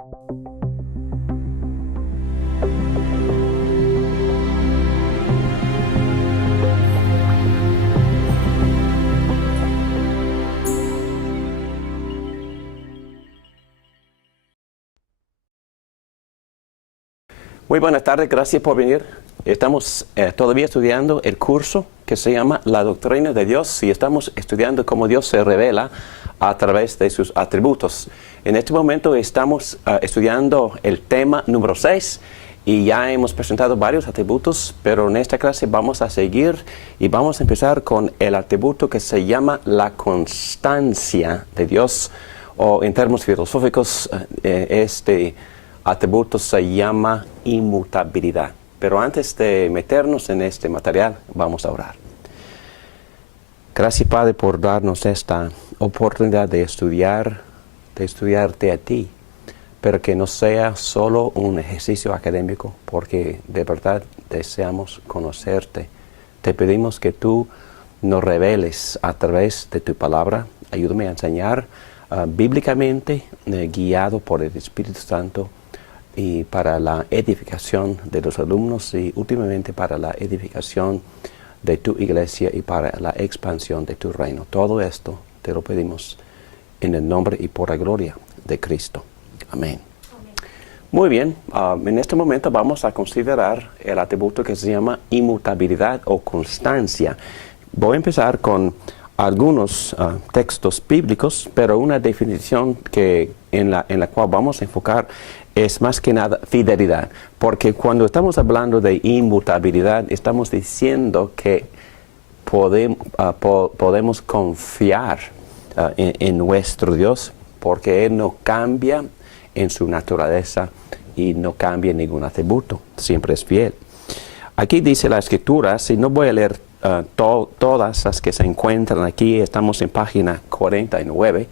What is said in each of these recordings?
Muy buenas tardes, gracias por venir. Estamos todavía estudiando el curso que se llama La Doctrina de Dios y estamos estudiando cómo Dios se revela a través de sus atributos. En este momento estamos estudiando el tema número 6 y ya hemos presentado varios atributos, pero en esta clase vamos a seguir y vamos a empezar con el atributo que se llama la constancia de Dios, o en términos filosóficos este atributo se llama inmutabilidad. Pero antes de meternos en este material, vamos a orar. Gracias, Padre, por darnos esta oportunidad de estudiarte a ti, pero que no sea solo un ejercicio académico, porque de verdad deseamos conocerte. Te pedimos que tú nos reveles a través de tu palabra. Ayúdame a enseñar bíblicamente, guiado por el Espíritu Santo, y para la edificación de los alumnos y últimamente para la edificación de tu iglesia y para la expansión de tu reino. Todo esto te lo pedimos en el nombre y por la gloria de Cristo. Amén. Muy bien, en este momento vamos a considerar el atributo que se llama inmutabilidad o constancia. Voy a empezar con algunos textos bíblicos, pero una definición en la cual vamos a enfocar es más que nada fidelidad, porque cuando estamos hablando de inmutabilidad, estamos diciendo que podemos confiar en nuestro Dios, porque Él no cambia en su naturaleza y no cambia en ningún atributo, siempre es fiel. Aquí dice la Escritura, si no voy a leer todas las que se encuentran aquí, estamos en página 49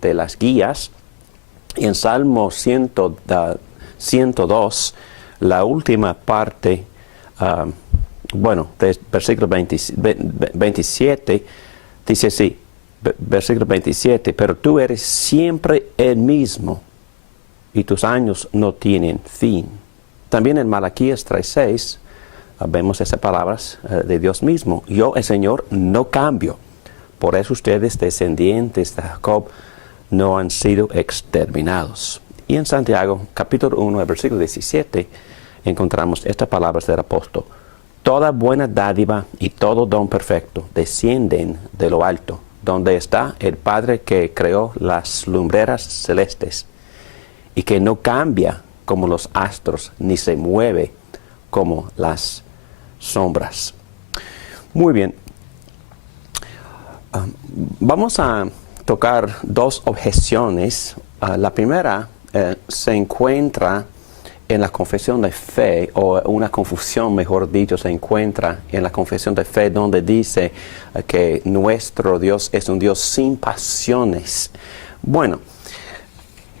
de las guías. Y en Salmo 102, la última parte, del versículo 27, dice así, versículo 27, pero tú eres siempre el mismo y tus años no tienen fin. También en Malaquías 3:6 vemos esas palabras de Dios mismo. Yo, el Señor, no cambio. Por eso ustedes, descendientes de Jacob, no han sido exterminados. Y en Santiago, capítulo 1, versículo 17, encontramos estas palabras del apóstol. Toda buena dádiva y todo don perfecto descienden de lo alto, donde está el Padre que creó las lumbreras celestes, y que no cambia como los astros, ni se mueve como las sombras. Muy bien. Vamos a tocar dos objeciones. La primera se encuentra en la confesión de fe, o una confusión, mejor dicho, se encuentra en la confesión de fe, donde dice que nuestro Dios es un Dios sin pasiones. Bueno,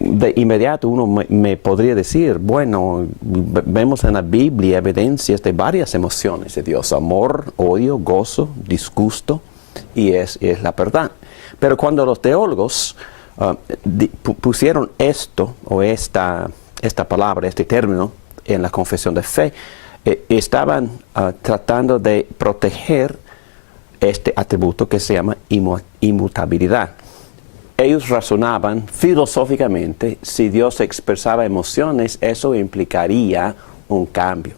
de inmediato uno me podría decir, bueno, vemos en la Biblia evidencias de varias emociones de Dios: amor, odio, gozo, disgusto, y es la verdad. Pero cuando los teólogos pusieron esto o esta palabra, este término en la confesión de fe, estaban tratando de proteger este atributo que se llama inmutabilidad. Ellos razonaban filosóficamente, si Dios expresaba emociones, eso implicaría un cambio.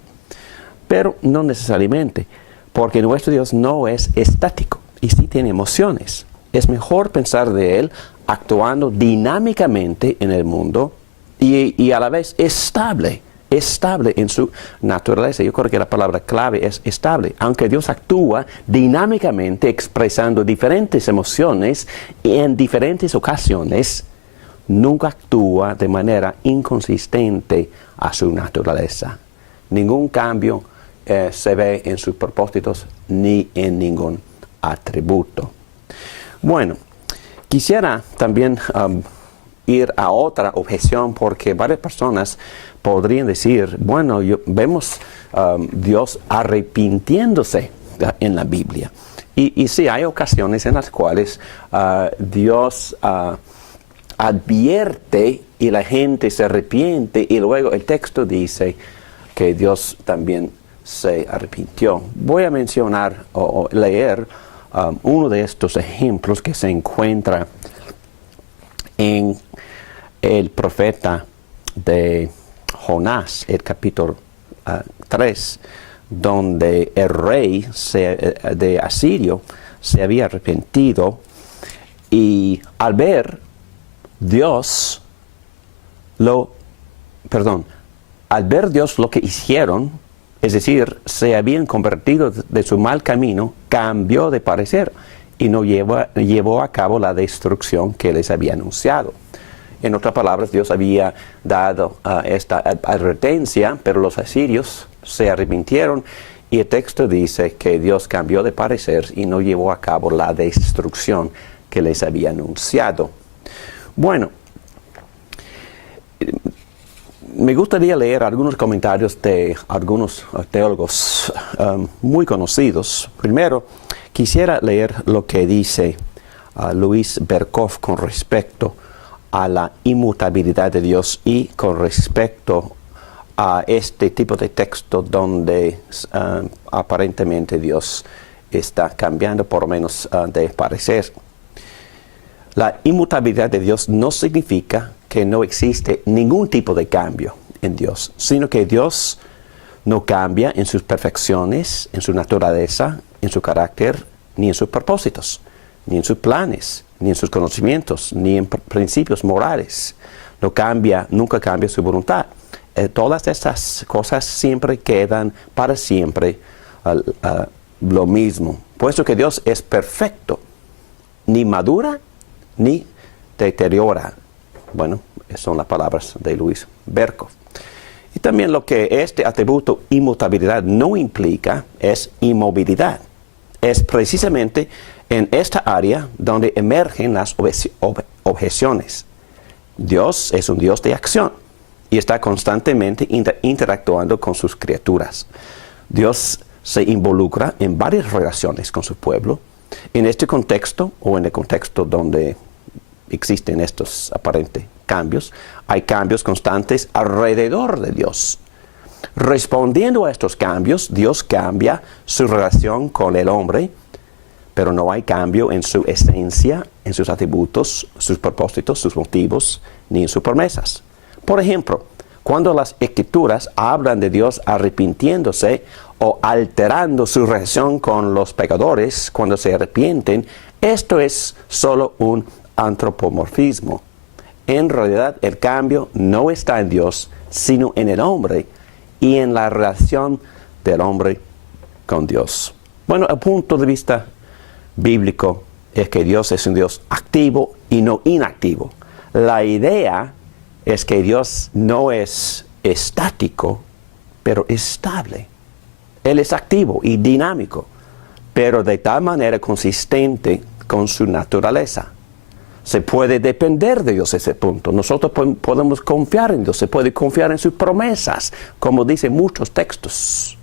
Pero no necesariamente, porque nuestro Dios no es estático y sí tiene emociones. Es mejor pensar de Él actuando dinámicamente en el mundo y a la vez estable en su naturaleza. Yo creo que la palabra clave es estable. Aunque Dios actúa dinámicamente expresando diferentes emociones en diferentes ocasiones, nunca actúa de manera inconsistente a su naturaleza. Ningún cambio se ve en sus propósitos ni en ningún atributo. Bueno, quisiera también ir a otra objeción, porque varias personas podrían decir, bueno, vemos Dios arrepintiéndose en la Biblia. Y sí, hay ocasiones en las cuales Dios advierte y la gente se arrepiente, y luego el texto dice que Dios también se arrepintió. Voy a mencionar o leer uno de estos ejemplos que se encuentra en el profeta de Jonás, el capítulo 3, donde el rey de Asirio se había arrepentido, y al ver Dios lo que hicieron, es decir, se habían convertido de su mal camino, cambió de parecer y no llevó a cabo la destrucción que les había anunciado. En otras palabras, Dios había dado esta advertencia, pero los asirios se arrepintieron, y el texto dice que Dios cambió de parecer y no llevó a cabo la destrucción que les había anunciado. Bueno, me gustaría leer algunos comentarios de algunos teólogos muy conocidos. Primero, quisiera leer lo que dice Luis Berkhof con respecto a la inmutabilidad de Dios y con respecto a este tipo de texto donde aparentemente Dios está cambiando, por lo menos de parecer. La inmutabilidad de Dios no significa que no existe ningún tipo de cambio en Dios, sino que Dios no cambia en sus perfecciones, en su naturaleza, en su carácter, ni en sus propósitos, ni en sus planes, ni en sus conocimientos, ni en principios morales. No cambia, nunca cambia su voluntad. Todas estas cosas siempre quedan para siempre lo mismo. Puesto que Dios es perfecto, ni madura, ni deteriora. Bueno, son las palabras de Luis Berkhof. Y también lo que este atributo inmutabilidad no implica es inmovilidad. Es precisamente en esta área donde emergen las objeciones. Dios es un Dios de acción y está constantemente interactuando con sus criaturas. Dios se involucra en varias relaciones con su pueblo. En este contexto, o en el contexto donde existen estos aparentes cambios, hay cambios constantes alrededor de Dios. Respondiendo a estos cambios, Dios cambia su relación con el hombre, pero no hay cambio en su esencia, en sus atributos, sus propósitos, sus motivos, ni en sus promesas. Por ejemplo, cuando las Escrituras hablan de Dios arrepintiéndose o alterando su relación con los pecadores cuando se arrepienten, esto es solo un antropomorfismo. En realidad, el cambio no está en Dios, sino en el hombre y en la relación del hombre con Dios. Bueno, el punto de vista bíblico es que Dios es un Dios activo y no inactivo. La idea es que Dios no es estático, pero estable. Él es activo y dinámico, pero de tal manera consistente con su naturaleza. Se puede depender de Dios a ese punto. Nosotros podemos confiar en Dios, se puede confiar en sus promesas, como dicen muchos textos.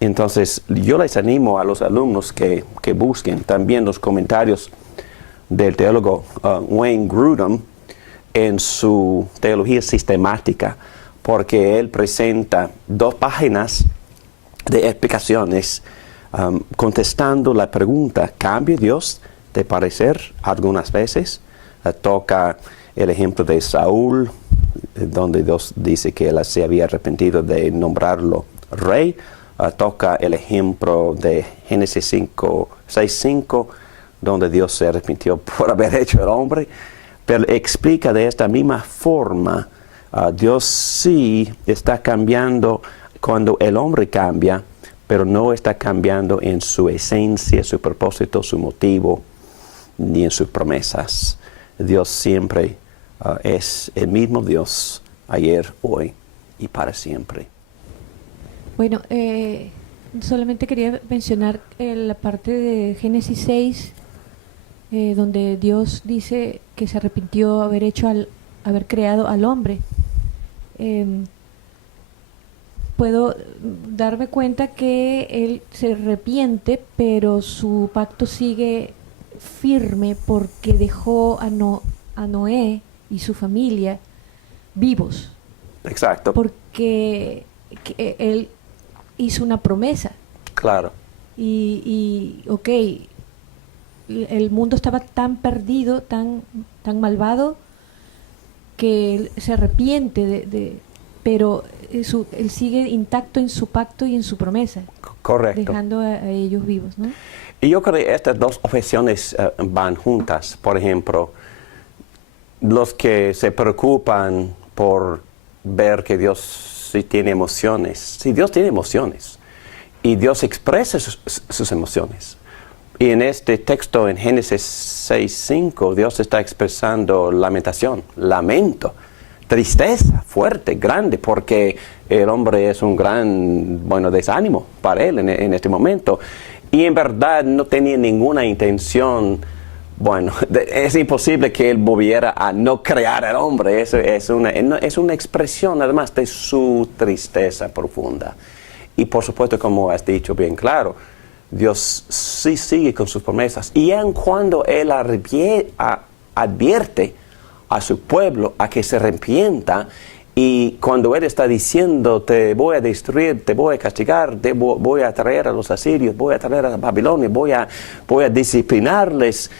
Entonces, yo les animo a los alumnos que busquen también los comentarios del teólogo Wayne Grudem en su teología sistemática, porque él presenta 2 páginas de explicaciones contestando la pregunta, ¿cambia Dios de parecer? Algunas veces toca el ejemplo de Saúl, donde Dios dice que él se había arrepentido de nombrarlo rey. Toca el ejemplo de Génesis 6:5, donde Dios se arrepintió por haber hecho el hombre. Pero explica de esta misma forma, Dios sí está cambiando cuando el hombre cambia, pero no está cambiando en su esencia, su propósito, su motivo, ni en sus promesas. Dios siempre es el mismo Dios, ayer, hoy y para siempre. Bueno, solamente quería mencionar la parte de Génesis 6, donde Dios dice que se arrepintió haber creado al hombre. Puedo darme cuenta que Él se arrepiente, pero su pacto sigue firme porque dejó a Noé y su familia vivos, Exacto. porque él hizo una promesa. Claro. Ok, el mundo estaba tan perdido, tan malvado, que él se arrepiente pero él sigue intacto en su pacto y en su promesa. Correcto. Dejando a ellos vivos, ¿no? Y yo creo que estas dos objeciones van juntas. Por ejemplo, los que se preocupan por ver que Dios sí tiene emociones. Sí, Dios tiene emociones. Y Dios expresa sus emociones. Y en este texto, en Génesis 6:5, Dios está expresando lamentación, lamento, tristeza fuerte, grande, porque el hombre es un gran, desánimo para él en este momento. Y en verdad no tenía ninguna intención, es imposible que él volviera a no crear al hombre. Eso es una expresión además de su tristeza profunda. Y por supuesto, como has dicho bien claro, Dios sí sigue con sus promesas. Y aun cuando Él advierte a su pueblo a que se arrepienta, y cuando Él está diciendo, te voy a destruir, te voy a castigar, voy a traer a los asirios, voy a traer a Babilonia, voy a disciplinarles.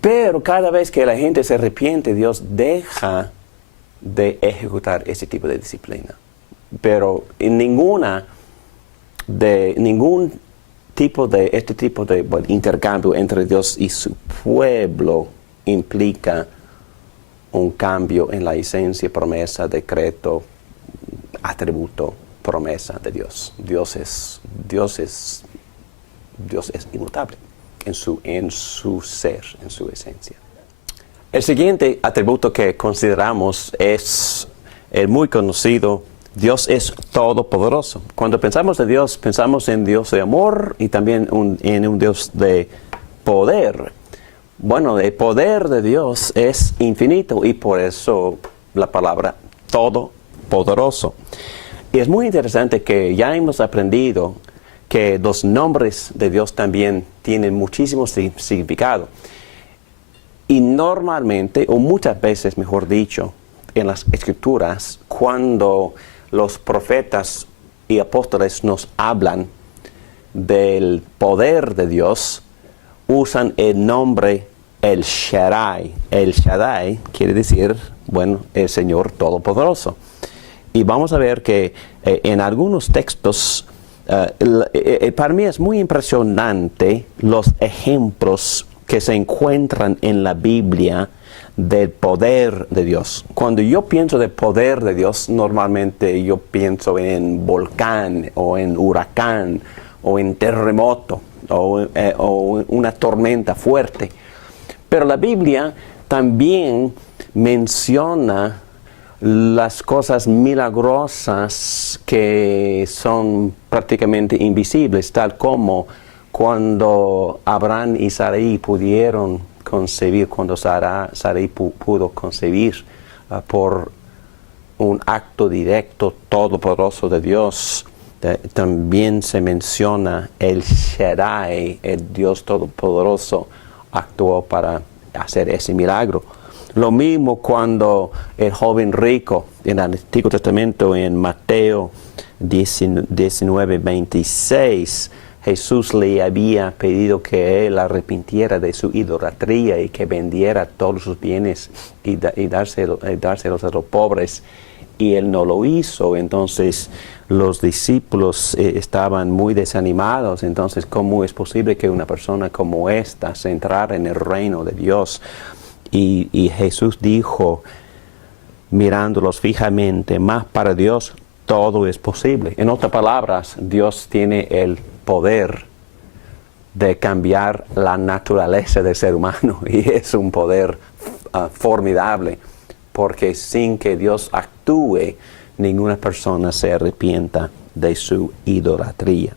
Pero cada vez que la gente se arrepiente, Dios deja de ejecutar ese tipo de disciplina. Pero en ningún tipo de intercambio entre Dios y su pueblo implica un cambio en la esencia, promesa, decreto, atributo, promesa de Dios. Dios es inmutable en su ser, en su esencia. El siguiente atributo que consideramos es el muy conocido: Dios es todopoderoso. Cuando pensamos de Dios, pensamos en Dios de amor y también en un Dios de poder. Bueno, el poder de Dios es infinito y por eso la palabra todopoderoso. Y es muy interesante que ya hemos aprendido que los nombres de Dios también tienen muchísimo significado. Y normalmente, o muchas veces mejor dicho, en las Escrituras, cuando los profetas y apóstoles nos hablan del poder de Dios, usan el nombre El Shaddai. El Shaddai quiere decir, el Señor Todopoderoso. Y vamos a ver que en algunos textos, para mí es muy impresionante los ejemplos que se encuentran en la Biblia del poder de Dios. Cuando yo pienso del poder de Dios, normalmente yo pienso en volcán o en huracán o en terremoto o una tormenta fuerte. Pero la Biblia también menciona las cosas milagrosas que son prácticamente invisibles, tal como cuando Abraham y Sarai pudieron concebir, cuando Sarai pudo concebir por un acto directo, todopoderoso de Dios. También se menciona el Shaddai, el Dios todopoderoso, actuó para hacer ese milagro. Lo mismo cuando el joven rico en el Antiguo Testamento, en Mateo 19:26, Jesús le había pedido que él arrepintiera de su idolatría y que vendiera todos sus bienes y dárselos a los pobres. Y él no lo hizo. Entonces los discípulos estaban muy desanimados. Entonces, ¿cómo es posible que una persona como esta se entrara en el reino de Dios? Y Jesús dijo, mirándolos fijamente, más para Dios todo es posible. En otras palabras, Dios tiene el poder de cambiar la naturaleza del ser humano, y es un poder formidable, porque sin que Dios actúe, ninguna persona se arrepienta de su idolatría.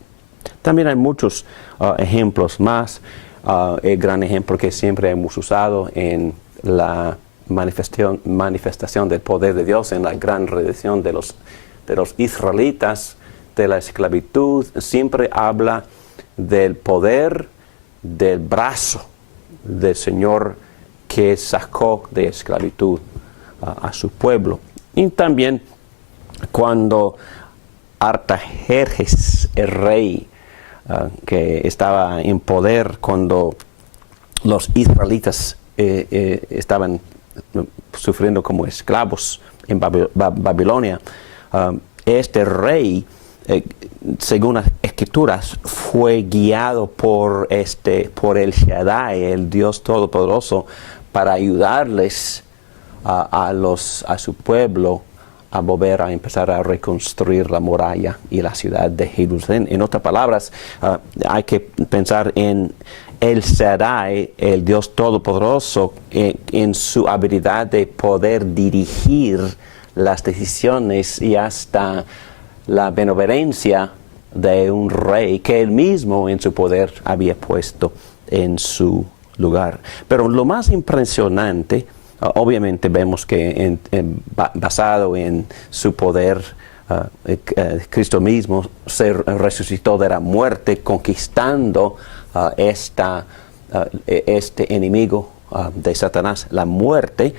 También hay muchos ejemplos más. El gran ejemplo que siempre hemos usado en la manifestación del poder de Dios, en la gran redención de los israelitas de la esclavitud, siempre habla del poder del brazo del Señor que sacó de esclavitud a su pueblo. Y también cuando Artajerjes, el rey que estaba en poder cuando los israelitas estaban sufriendo como esclavos en Babilonia, este rey, según las escrituras, fue guiado por el Shaddai, el Dios Todopoderoso, para ayudarles a su pueblo a volver a empezar a reconstruir la muralla y la ciudad de Jerusalén. En otras palabras, hay que pensar en el Shaddai, el Dios Todopoderoso, en su habilidad de poder dirigir las decisiones y hasta la benevolencia de un rey que él mismo en su poder había puesto en su lugar. Pero lo más impresionante, obviamente vemos que basado en su poder, Cristo mismo se resucitó de la muerte, conquistando este enemigo de Satanás, la muerte.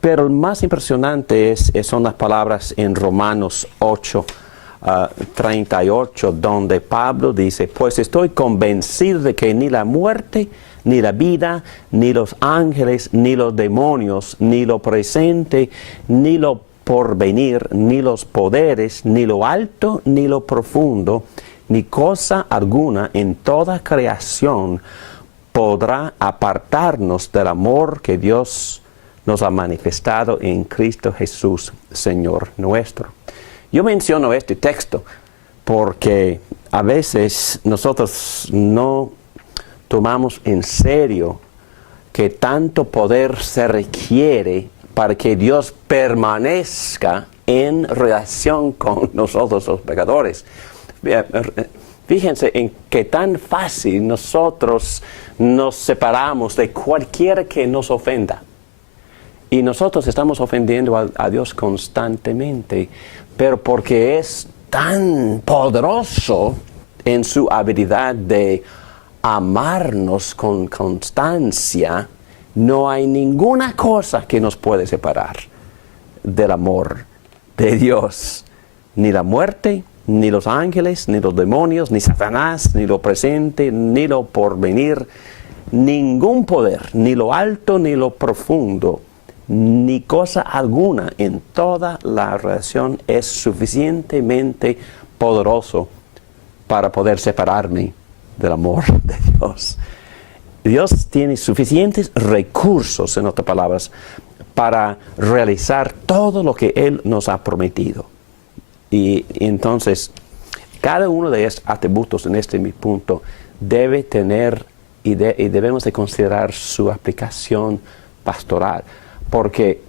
Pero lo más impresionante son las palabras en Romanos 8:38, donde Pablo dice: pues estoy convencido de que ni la muerte, ni la vida, ni los ángeles, ni los demonios, ni lo presente, ni lo porvenir, ni los poderes, ni lo alto, ni lo profundo, ni cosa alguna en toda creación podrá apartarnos del amor que Dios nos ha manifestado en Cristo Jesús, Señor nuestro. Yo menciono este texto porque a veces nosotros no tomamos en serio que tanto poder se requiere para que Dios permanezca en relación con nosotros los pecadores. Fíjense en qué tan fácil nosotros nos separamos de cualquiera que nos ofenda. Y nosotros estamos ofendiendo a Dios constantemente, pero porque es tan poderoso en su habilidad de amarnos con constancia, no hay ninguna cosa que nos puede separar del amor de Dios. Ni la muerte, ni los ángeles, ni los demonios, ni Satanás, ni lo presente, ni lo porvenir, ningún poder, ni lo alto, ni lo profundo, ni cosa alguna en toda la relación es suficientemente poderoso para poder separarme del amor de Dios. Dios tiene suficientes recursos, en otras palabras, para realizar todo lo que Él nos ha prometido. Y entonces, cada uno de estos atributos, en mi punto, debe tener y debemos de considerar su aplicación pastoral. Porque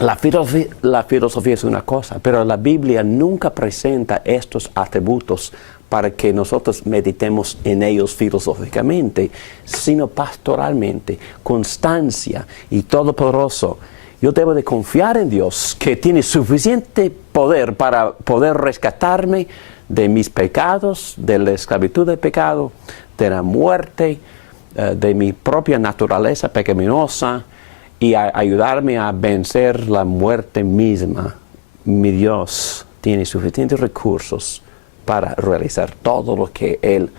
la filosofía es una cosa, pero la Biblia nunca presenta estos atributos para que nosotros meditemos en ellos filosóficamente, sino pastoralmente, constancia y todopoderoso. Yo debo de confiar en Dios, que tiene suficiente poder para poder rescatarme de mis pecados, de la esclavitud del pecado, de la muerte, de mi propia naturaleza pecaminosa, y ayudarme a vencer la muerte misma. Mi Dios tiene suficientes recursos para realizar todo lo que Él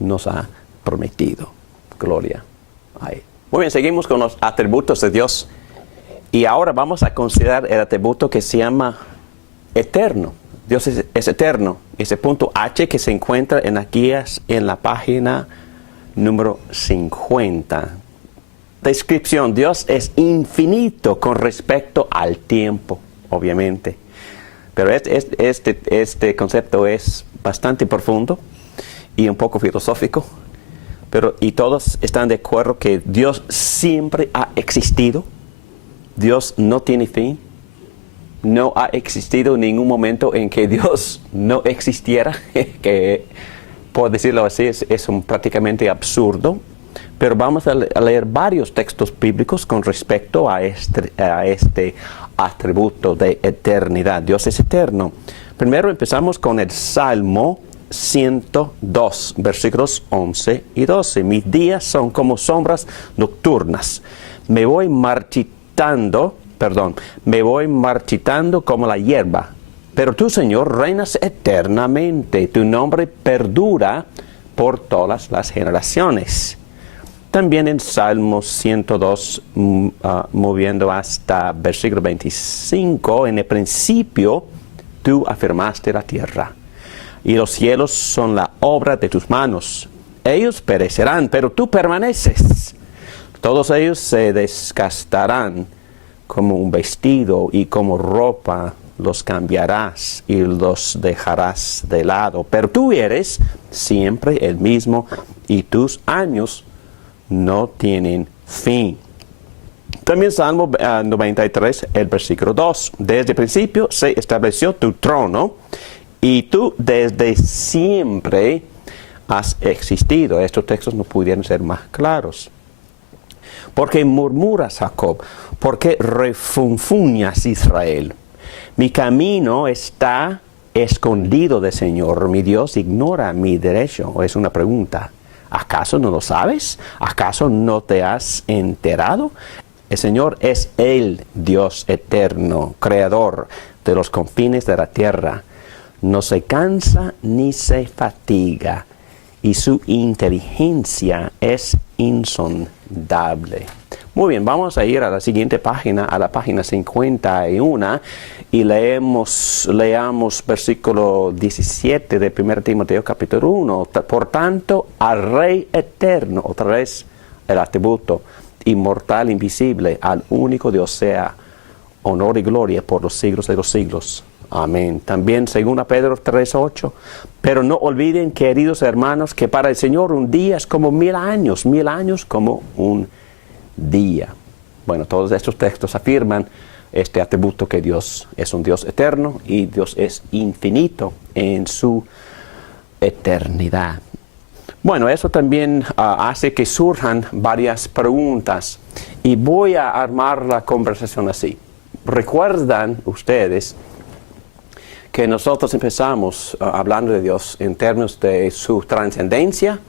nos ha prometido. Gloria a Él. Muy bien, seguimos con los atributos de Dios. Y ahora vamos a considerar el atributo que se llama eterno. Dios es eterno. Ese punto H que se encuentra en las guías en la página número 50. Descripción: Dios es infinito con respecto al tiempo, obviamente. Pero este concepto es bastante profundo y un poco filosófico. Y todos están de acuerdo que Dios siempre ha existido. Dios no tiene fin. No ha existido ningún momento en que Dios no existiera, que por decirlo así es prácticamente absurdo. Pero vamos a leer varios textos bíblicos con respecto a este atributo de eternidad. Dios es eterno. Primero empezamos con el Salmo 102, versículos 11 y 12. Mis días son como sombras nocturnas. me voy marchitando como la hierba. Pero tú, Señor, reinas eternamente. Tu nombre perdura por todas las generaciones. También en Salmos 102, moviendo hasta versículo 25, en el principio tú afirmaste la tierra, y los cielos son la obra de tus manos. Ellos perecerán, pero tú permaneces. Todos ellos se desgastarán como un vestido, y como ropa los cambiarás y los dejarás de lado. Pero tú eres siempre el mismo, y tus años no tienen fin. También Salmo 93, el versículo 2. Desde el principio se estableció tu trono, y tú desde siempre has existido. Estos textos no pudieran ser más claros. Porque murmuras, Jacob, porque refunfuñas, Israel. Mi camino está escondido del Señor, mi Dios ignora mi derecho. Es una pregunta. ¿Acaso no lo sabes? ¿Acaso no te has enterado? El Señor es el Dios eterno, creador de los confines de la tierra. No se cansa ni se fatiga, y su inteligencia es insondable. Muy bien, vamos a ir a la siguiente página, a la página 51, y leamos versículo 17 de 1 Timoteo capítulo 1. Por tanto, al Rey eterno, otra vez el atributo inmortal, invisible, al único Dios sea honor y gloria por los siglos de los siglos. Amén. También 2 Pedro 3:8. Pero no olviden, queridos hermanos, que para el Señor un día es como 1000 años como un día. Bueno, todos estos textos afirman este atributo, que Dios es un Dios eterno y Dios es infinito en su eternidad. Bueno, eso también hace que surjan varias preguntas, y voy a armar la conversación así. ¿Recuerdan ustedes que nosotros empezamos hablando de Dios en términos de su trascendencia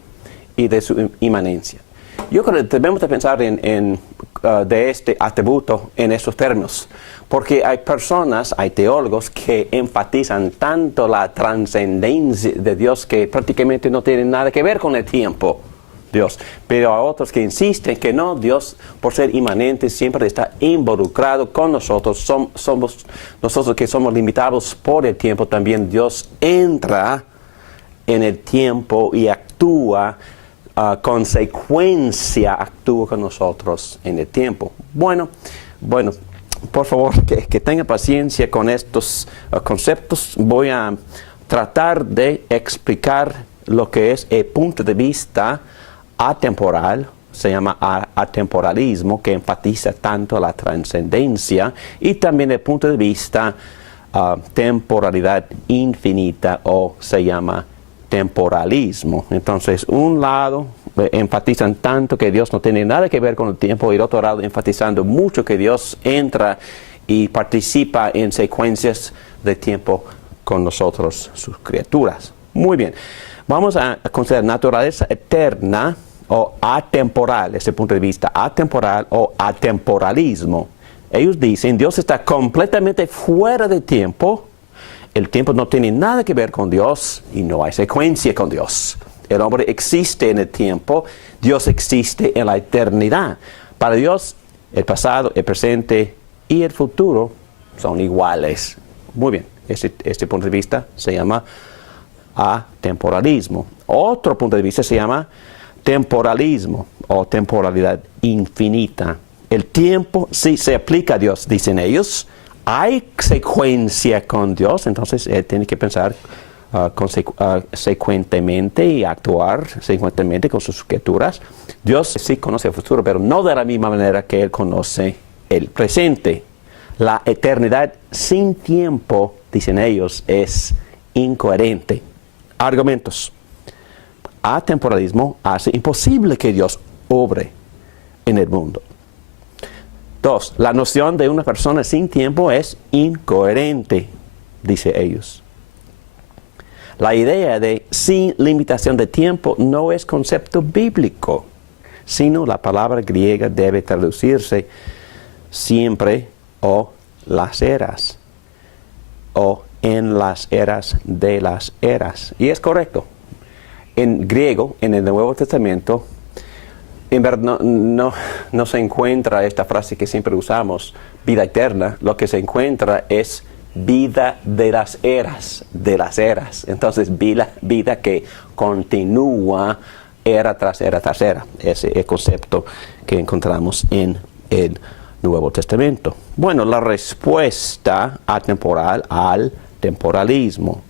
y de su inmanencia? Yo creo que debemos de pensar de este atributo en estos términos, porque hay teólogos que enfatizan tanto la trascendencia de Dios que prácticamente no tienen nada que ver con el tiempo, Dios. Pero hay otros que insisten que no, Dios, por ser inmanente, siempre está involucrado con nosotros. Somos nosotros que somos limitados por el tiempo, también Dios entra en el tiempo y actúa actúa con nosotros en el tiempo. Bueno, por favor, que tenga paciencia con estos conceptos. Voy a tratar de explicar lo que es el punto de vista atemporal, se llama atemporalismo, que enfatiza tanto la trascendencia, y también el punto de vista temporalidad infinita, o se llama temporalismo. Entonces, un lado enfatizan tanto que Dios no tiene nada que ver con el tiempo, y el otro lado enfatizando mucho que Dios entra y participa en secuencias de tiempo con nosotros, sus criaturas. Muy bien, vamos a considerar naturaleza eterna o atemporal, desde el punto de vista atemporal o atemporalismo. Ellos dicen, Dios está completamente fuera de tiempo. El tiempo no tiene nada que ver con Dios y no hay secuencia con Dios. El hombre existe en el tiempo, Dios existe en la eternidad. Para Dios, el pasado, el presente y el futuro son iguales. Muy bien, este punto de vista se llama atemporalismo. Otro punto de vista se llama temporalismo o temporalidad infinita. El tiempo sí se aplica a Dios, dicen ellos. Hay secuencia con Dios, entonces Él tiene que pensar secuentemente y actuar secuentemente con sus criaturas. Dios sí conoce el futuro, pero no de la misma manera que Él conoce el presente. La eternidad sin tiempo, dicen ellos, es incoherente. Argumentos. Atemporalismo hace imposible que Dios obre en el mundo. 2. La noción de una persona sin tiempo es incoherente, dice ellos. La idea de sin limitación de tiempo no es concepto bíblico. sino la palabra griega debe traducirse siempre o las eras, o en las eras de las eras. Y es correcto. En griego, en el Nuevo Testamento, en verdad no se encuentra esta frase que siempre usamos, vida eterna. Lo que se encuentra es vida de las eras, de las eras. Entonces, vida que continúa era tras era tras era. Ese es el concepto que encontramos en el Nuevo Testamento. Bueno, la respuesta atemporal al temporalismo.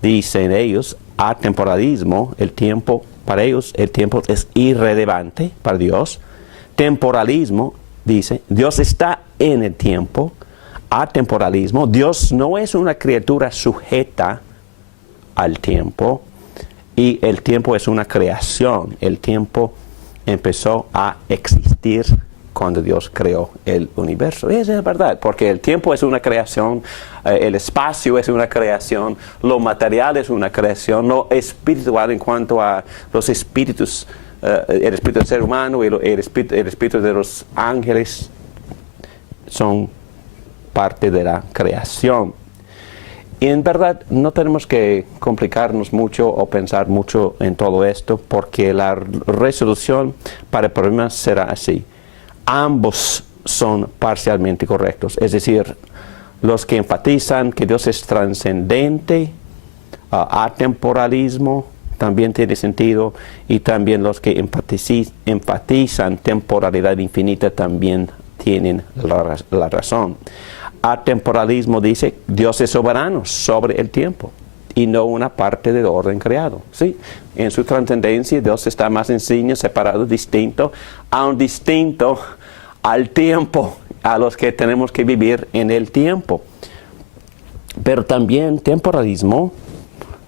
Dicen ellos, atemporalismo, el tiempo, para ellos el tiempo es irrelevante para Dios. Temporalismo, dice, Dios está en el tiempo. Atemporalismo, Dios no es una criatura sujeta al tiempo. Y el tiempo es una creación. El tiempo empezó a existir cuando Dios creó el universo. Y esa es verdad, porque el tiempo es una creación, el espacio es una creación, lo material es una creación, lo espiritual en cuanto a los espíritus, el espíritu del ser humano y el espíritu de los ángeles son parte de la creación. Y en verdad no tenemos que complicarnos mucho o pensar mucho en todo esto, porque la resolución para el problema será así. Ambos son parcialmente correctos, es decir, los que enfatizan que Dios es trascendente, atemporalismo también tiene sentido, y también los que enfatizan temporalidad infinita también tienen la razón. Atemporalismo dice Dios es soberano sobre el tiempo y no una parte del orden creado. ¿Sí? En su trascendencia Dios está más sencillo, separado, distinto, aun distinto al tiempo, a los que tenemos que vivir en el tiempo. Pero también temporalismo,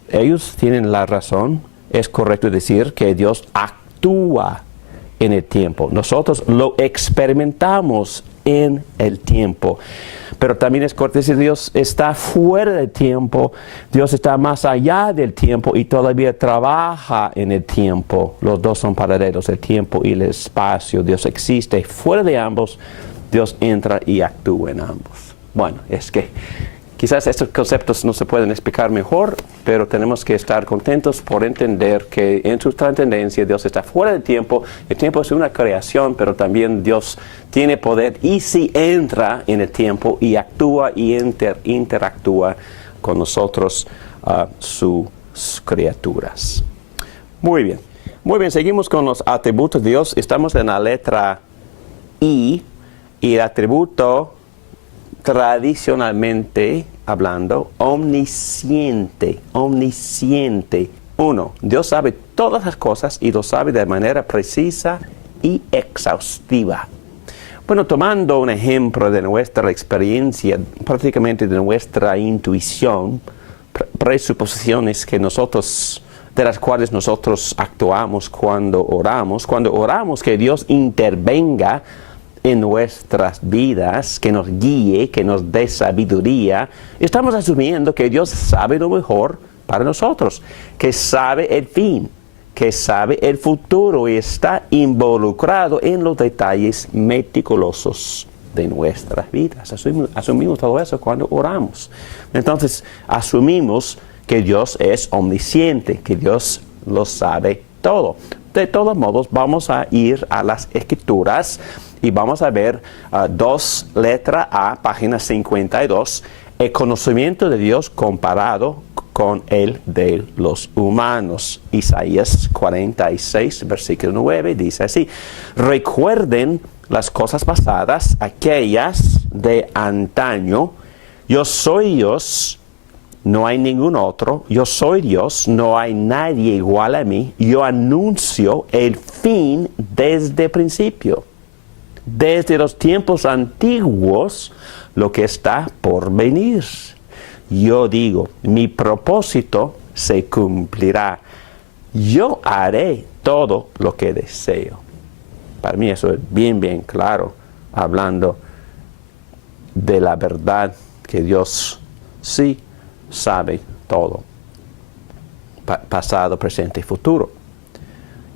ellos tienen la razón, es correcto decir que Dios actúa en el tiempo. Nosotros lo experimentamos en el tiempo. Pero también es correcto decir Dios está fuera del tiempo, Dios está más allá del tiempo y todavía trabaja en el tiempo. Los dos son paralelos, el tiempo y el espacio. Dios existe fuera de ambos, Dios entra y actúa en ambos. Bueno, es que quizás estos conceptos no se pueden explicar mejor, pero tenemos que estar contentos por entender que en su trascendencia Dios está fuera del tiempo. El tiempo es una creación, pero también Dios tiene poder y sí entra en el tiempo y actúa y interactúa con nosotros, sus criaturas. Muy bien, seguimos con los atributos de Dios. Estamos en la letra I, y el atributo tradicionalmente hablando, omnisciente. 1. Dios sabe todas las cosas y lo sabe de manera precisa y exhaustiva. Bueno, tomando un ejemplo de nuestra experiencia, prácticamente de nuestra intuición, presuposiciones que de las cuales nosotros actuamos cuando oramos que Dios intervenga en nuestras vidas, que nos guíe, que nos dé sabiduría, estamos asumiendo que Dios sabe lo mejor para nosotros, que sabe el fin, que sabe el futuro y está involucrado en los detalles meticulosos de nuestras vidas. Asumimos todo eso cuando oramos. Entonces, asumimos que Dios es omnisciente, que Dios lo sabe todo. De todos modos, vamos a ir a las Escrituras y vamos a ver letra A, página 52, el conocimiento de Dios comparado con el de los humanos. Isaías 46, versículo 9, dice así: recuerden las cosas pasadas, aquellas de antaño. Yo soy Dios, no hay ningún otro. Yo soy Dios, no hay nadie igual a mí. Yo anuncio el fin desde el principio, desde los tiempos antiguos, lo que está por venir. Yo digo, mi propósito se cumplirá. Yo haré todo lo que deseo. Para mí eso es bien claro, hablando de la verdad que Dios sí sabe todo, pasado, presente y futuro.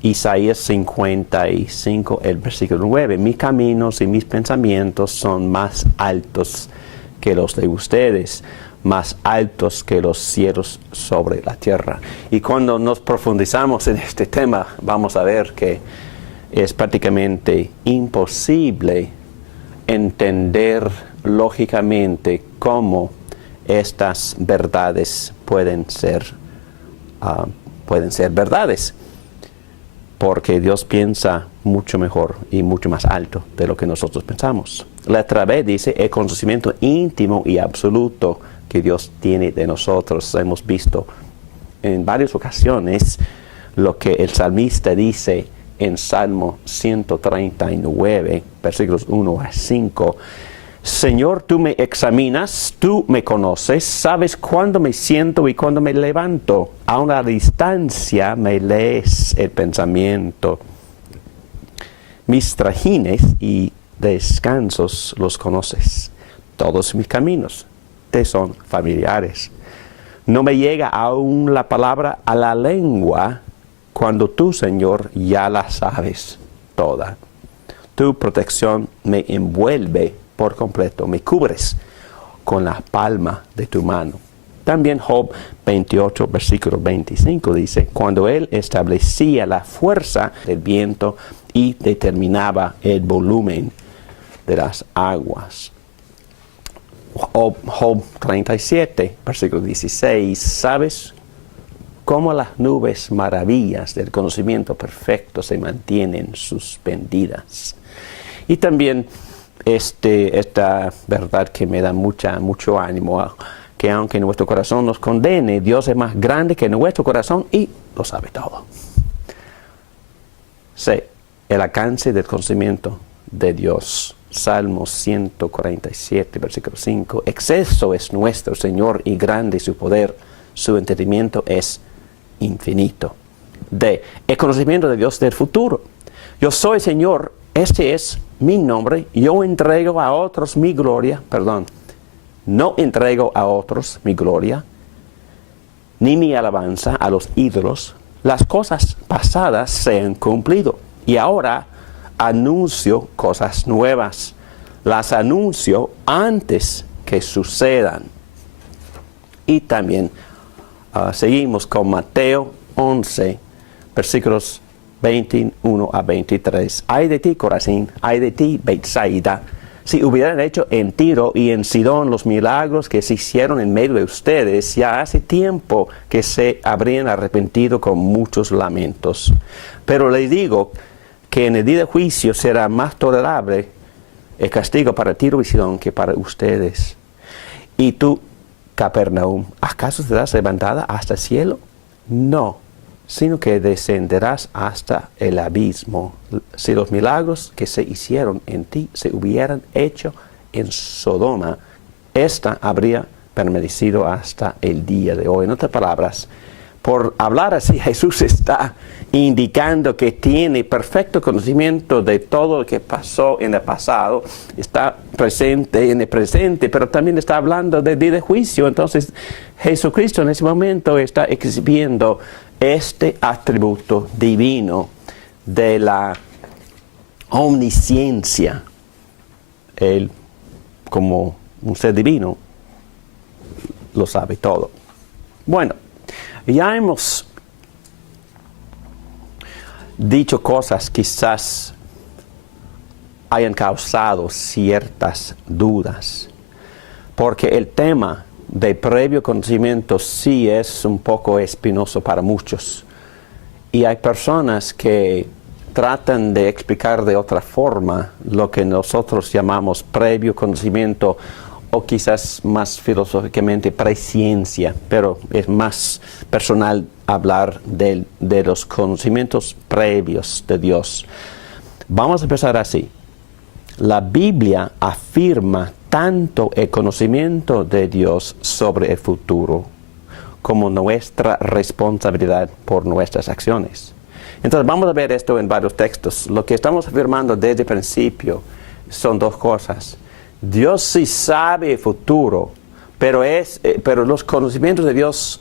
Isaías 55, el versículo 9. Mis caminos y mis pensamientos son más altos que los de ustedes, más altos que los cielos sobre la tierra. Y cuando nos profundizamos en este tema, vamos a ver que es prácticamente imposible entender lógicamente cómo estas verdades pueden ser verdades, porque Dios piensa mucho mejor y mucho más alto de lo que nosotros pensamos. La letra B dice el conocimiento íntimo y absoluto que Dios tiene de nosotros. Hemos visto en varias ocasiones lo que el salmista dice en Salmo 139, versículos 1 a 5. Señor, tú me examinas, tú me conoces, sabes cuándo me siento y cuándo me levanto. A una distancia me lees el pensamiento. Mis trajines y descansos los conoces. Todos mis caminos te son familiares. No me llega aún la palabra a la lengua cuando tú, Señor, ya la sabes toda. Tu protección me envuelve por completo, me cubres con la palma de tu mano. También Job 28, versículo 25 dice, cuando él establecía la fuerza del viento y determinaba el volumen de las aguas. Job 37, versículo 16, ¿sabes cómo las nubes maravillas del conocimiento perfecto se mantienen suspendidas? Y también esta verdad que me da mucho ánimo, que aunque nuestro corazón nos condene, Dios es más grande que nuestro corazón y lo sabe todo. C. El alcance del conocimiento de Dios. Salmo 147, versículo 5. Exceso es nuestro Señor y grande su poder. Su entendimiento es infinito. D. El conocimiento de Dios del futuro. Yo soy Señor, este es mi nombre, yo entrego a otros mi gloria, no entrego a otros mi gloria, ni mi alabanza a los ídolos. Las cosas pasadas se han cumplido y ahora anuncio cosas nuevas. Las anuncio antes que sucedan. Y también seguimos con Mateo 11, versículos 21 a 23. Ay de ti, Corazín, ay de ti, Betsaida, si hubieran hecho en Tiro y en Sidón los milagros que se hicieron en medio de ustedes, ya hace tiempo que se habrían arrepentido con muchos lamentos. Pero les digo que en el día de juicio será más tolerable el castigo para Tiro y Sidón que para ustedes. Y tú, Capernaum, ¿acaso serás levantada hasta el cielo? No, sino que descenderás hasta el abismo. Si los milagros que se hicieron en ti se hubieran hecho en Sodoma, esta habría permanecido hasta el día de hoy. En otras palabras, por hablar así, Jesús está indicando que tiene perfecto conocimiento de todo lo que pasó en el pasado, está presente en el presente, pero también está hablando del día de juicio. Entonces, Jesucristo en ese momento está exhibiendo este atributo divino de la omnisciencia. Él, como un ser divino, lo sabe todo. Bueno, ya hemos dicho cosas quizás hayan causado ciertas dudas, porque el tema de previo conocimiento sí es un poco espinoso para muchos, y hay personas que tratan de explicar de otra forma lo que nosotros llamamos previo conocimiento, o quizás más filosóficamente presciencia, pero es más personal hablar de los conocimientos previos de Dios. Vamos a empezar así. La Biblia afirma tanto el conocimiento de Dios sobre el futuro como nuestra responsabilidad por nuestras acciones. Entonces vamos a ver esto en varios textos. Lo que estamos afirmando desde el principio son dos cosas. Dios sí sabe el futuro, pero los conocimientos de Dios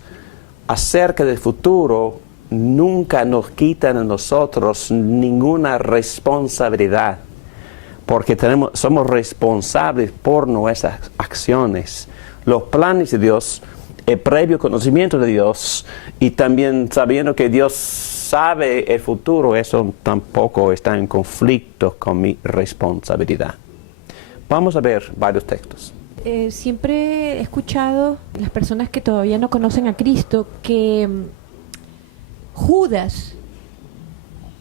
acerca del futuro nunca nos quitan a nosotros ninguna responsabilidad, porque somos responsables por nuestras acciones. Los planes de Dios, el previo conocimiento de Dios y también sabiendo que Dios sabe el futuro, eso tampoco está en conflicto con mi responsabilidad. Vamos a ver varios textos. Siempre he escuchado las personas que todavía no conocen a Cristo que Judas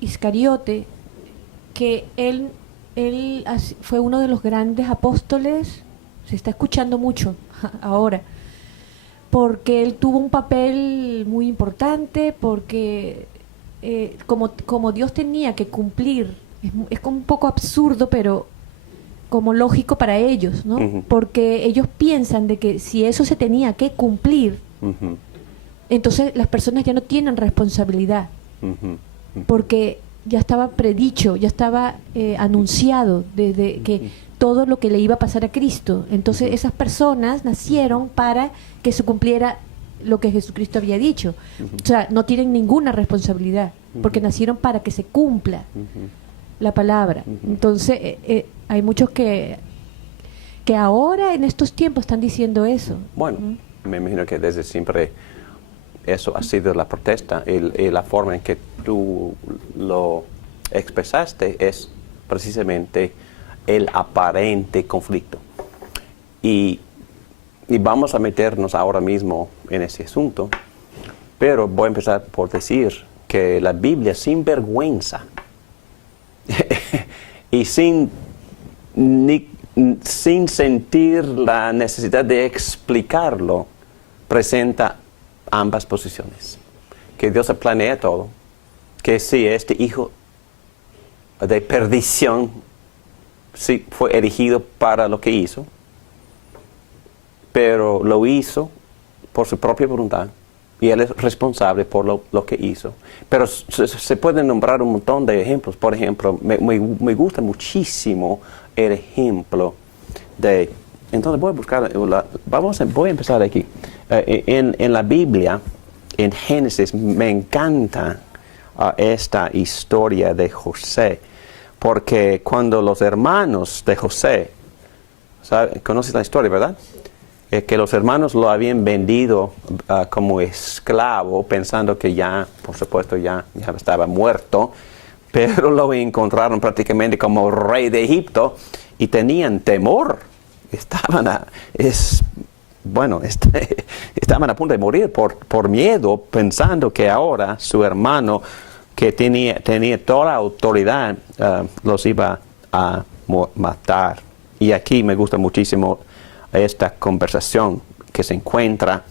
Iscariote, que él fue uno de los grandes apóstoles, se está escuchando mucho ahora, porque él tuvo un papel muy importante, porque como Dios tenía que cumplir, es como un poco absurdo, pero como lógico para ellos, ¿no? Uh-huh. Porque ellos piensan de que si eso se tenía que cumplir, Uh-huh. entonces las personas ya no tienen responsabilidad, Uh-huh. Uh-huh. porque ya estaba predicho, ya estaba anunciado desde que todo lo que le iba a pasar a Cristo. Entonces esas personas nacieron para que se cumpliera lo que Jesucristo había dicho. O sea, no tienen ninguna responsabilidad, porque nacieron para que se cumpla la palabra. Entonces hay muchos que ahora en estos tiempos están diciendo eso. Bueno, me imagino que desde siempre eso ha sido la protesta y la forma en que tú lo expresaste es precisamente el aparente conflicto. Y vamos a meternos ahora mismo en ese asunto, pero voy a empezar por decir que la Biblia sin vergüenza y sin sentir la necesidad de explicarlo, presenta ambas posiciones. Que Dios planea todo, que si este hijo de perdición sí fue elegido para lo que hizo, pero lo hizo por su propia voluntad y él es responsable por lo que hizo. Pero se pueden nombrar un montón de ejemplos. Por ejemplo, me gusta muchísimo el ejemplo de... Entonces voy a buscar, voy a empezar aquí. En la Biblia, en Génesis, me encanta esta historia de José, porque cuando los hermanos de José, ¿conoces la historia, verdad? Que los hermanos lo habían vendido como esclavo, pensando que ya, por supuesto, ya estaba muerto, pero lo encontraron prácticamente como rey de Egipto y tenían temor. Estaban a punto de morir por miedo, pensando que ahora su hermano, que tenía toda la autoridad, los iba a matar. Y aquí me gusta muchísimo esta conversación que se encuentra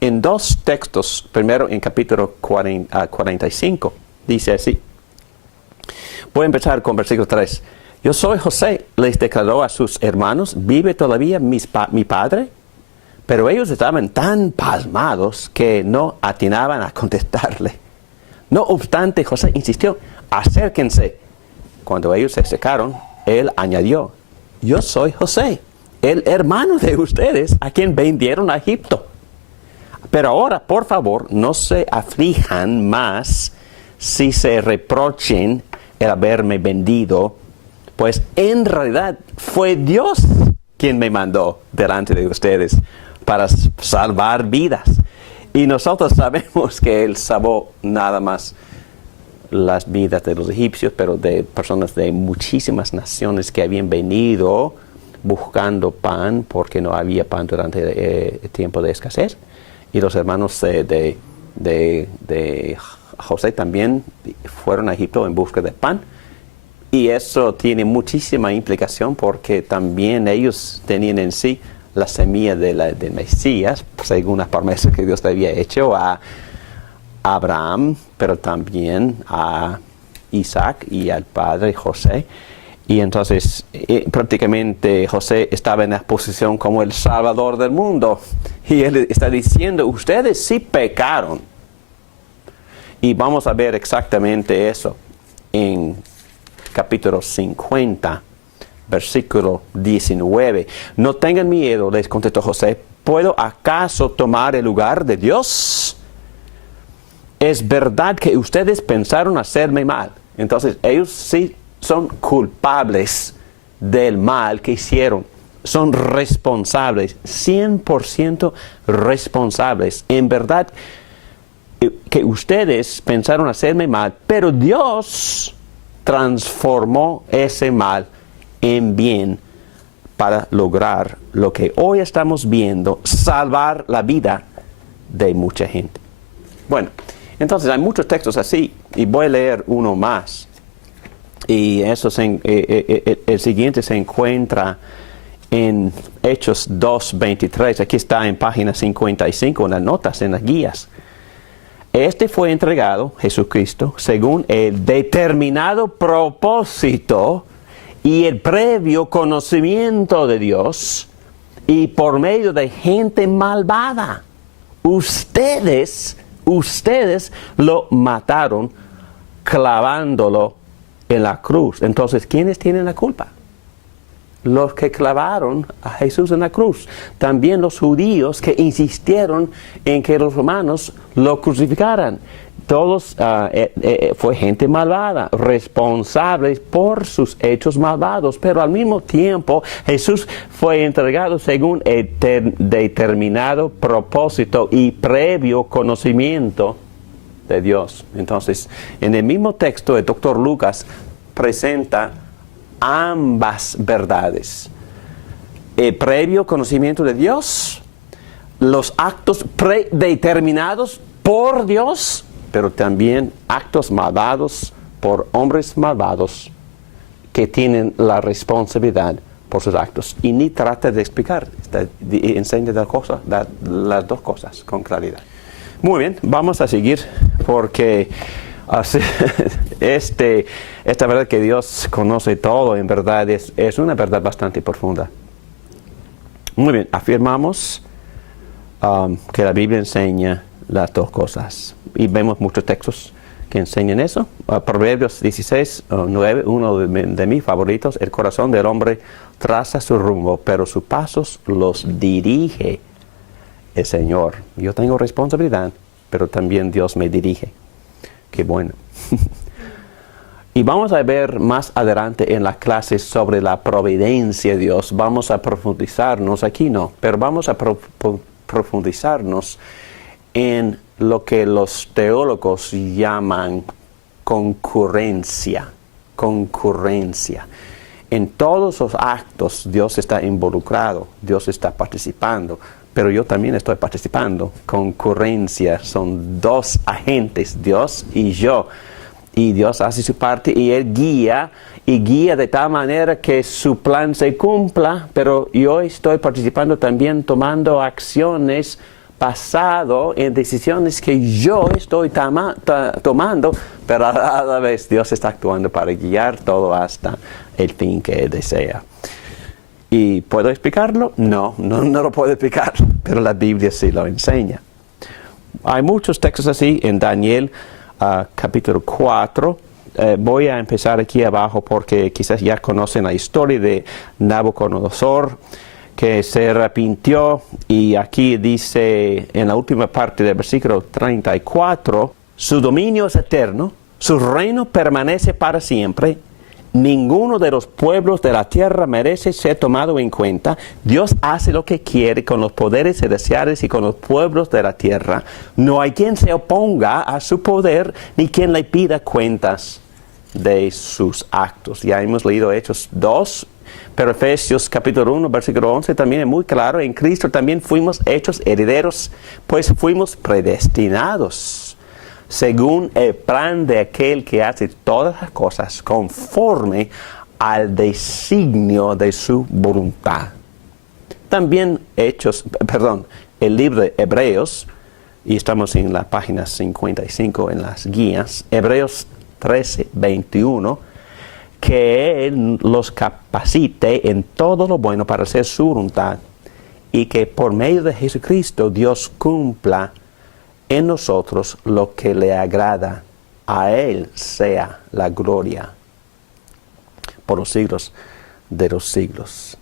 en dos textos. Primero en capítulo 45, dice así. Voy a empezar con versículo 3. Yo soy José, les declaró a sus hermanos, ¿vive todavía mi padre? Pero ellos estaban tan pasmados que no atinaban a contestarle. No obstante, José insistió, acérquense. Cuando ellos se acercaron, él añadió, yo soy José, el hermano de ustedes a quien vendieron a Egipto. Pero ahora, por favor, no se aflijan más si se reprochen el haberme vendido, pues en realidad fue Dios quien me mandó delante de ustedes para salvar vidas. Y nosotros sabemos que Él salvó nada más las vidas de los egipcios, pero de personas de muchísimas naciones que habían venido buscando pan porque no había pan durante el tiempo de escasez. Y los hermanos de José también fueron a Egipto en busca de pan. Y eso tiene muchísima implicación porque también ellos tenían en sí la semilla del Mesías, según las promesas que Dios había hecho a Abraham, pero también a Isaac y al padre José. Y entonces prácticamente José estaba en la posición como el Salvador del mundo. Y él está diciendo, ustedes sí pecaron. Y vamos a ver exactamente eso en capítulo 50, versículo 19. No tengan miedo, les contestó José. ¿Puedo acaso tomar el lugar de Dios? es verdad que ustedes pensaron hacerme mal. Entonces, ellos sí son culpables del mal que hicieron. Son responsables, 100% responsables. En verdad, que ustedes pensaron hacerme mal, pero Dios transformó ese mal en bien para lograr lo que hoy estamos viendo, salvar la vida de mucha gente. Bueno, entonces hay muchos textos así, y voy a leer uno más. Y eso el siguiente se encuentra en Hechos 2:23. Aquí está en página 55, en las notas, en las guías. Este fue entregado, Jesucristo, según el determinado propósito y el previo conocimiento de Dios, y por medio de gente malvada. Ustedes lo mataron clavándolo en la cruz. Entonces, ¿quiénes tienen la culpa? Los que clavaron a Jesús en la cruz. También los judíos que insistieron en que los romanos lo crucificaran. Todos fue gente malvada, responsables por sus hechos malvados, pero al mismo tiempo Jesús fue entregado según el determinado propósito y previo conocimiento de Dios. Entonces, en el mismo texto, el doctor Lucas presenta ambas verdades. El previo conocimiento de Dios, los actos predeterminados por Dios, pero también actos malvados por hombres malvados que tienen la responsabilidad por sus actos. Y ni trata de explicar, enseña las dos cosas con claridad. Muy bien, vamos a seguir porque esta verdad que Dios conoce todo, en verdad, es una verdad bastante profunda. Muy bien, afirmamos que la Biblia enseña las dos cosas. Y vemos muchos textos que enseñan eso. Proverbios 16:9, uno de mis favoritos. El corazón del hombre traza su rumbo, pero sus pasos los dirige el Señor. Yo tengo responsabilidad, pero también Dios me dirige. Qué bueno. Y vamos a ver más adelante en las clases sobre la providencia de Dios. Vamos a profundizarnos, aquí no, pero vamos a profundizarnos en lo que los teólogos llaman concurrencia. Concurrencia. En todos los actos Dios está involucrado, Dios está participando, pero yo también estoy participando. Concurrencia, son dos agentes, Dios y yo. Y Dios hace su parte y Él guía de tal manera que su plan se cumpla, pero yo estoy participando también, tomando acciones basado en decisiones que yo estoy tomando, pero a la vez Dios está actuando para guiar todo hasta el fin que Él desea. ¿Y puedo explicarlo? No lo puedo explicar, pero la Biblia sí lo enseña. Hay muchos textos así en Daniel capítulo 4. Voy a empezar aquí abajo porque quizás ya conocen la historia de Nabucodonosor, que se arrepintió, y aquí dice en la última parte del versículo 34, su dominio es eterno, su reino permanece para siempre, ninguno de los pueblos de la tierra merece ser tomado en cuenta. Dios hace lo que quiere con los poderes celestiales y con los pueblos de la tierra. No hay quien se oponga a su poder, ni quien le pida cuentas de sus actos. Ya hemos leído Hechos 2, pero Efesios capítulo 1, versículo 11 también es muy claro. En Cristo también fuimos hechos herederos, pues fuimos predestinados según el plan de aquel que hace todas las cosas conforme al designio de su voluntad. También el libro de Hebreos, y estamos en la página 55 en las guías, Hebreos 13:21, que Él los capacite en todo lo bueno para hacer su voluntad, y que por medio de Jesucristo Dios cumpla en nosotros lo que le agrada. A Él sea la gloria por los siglos de los siglos.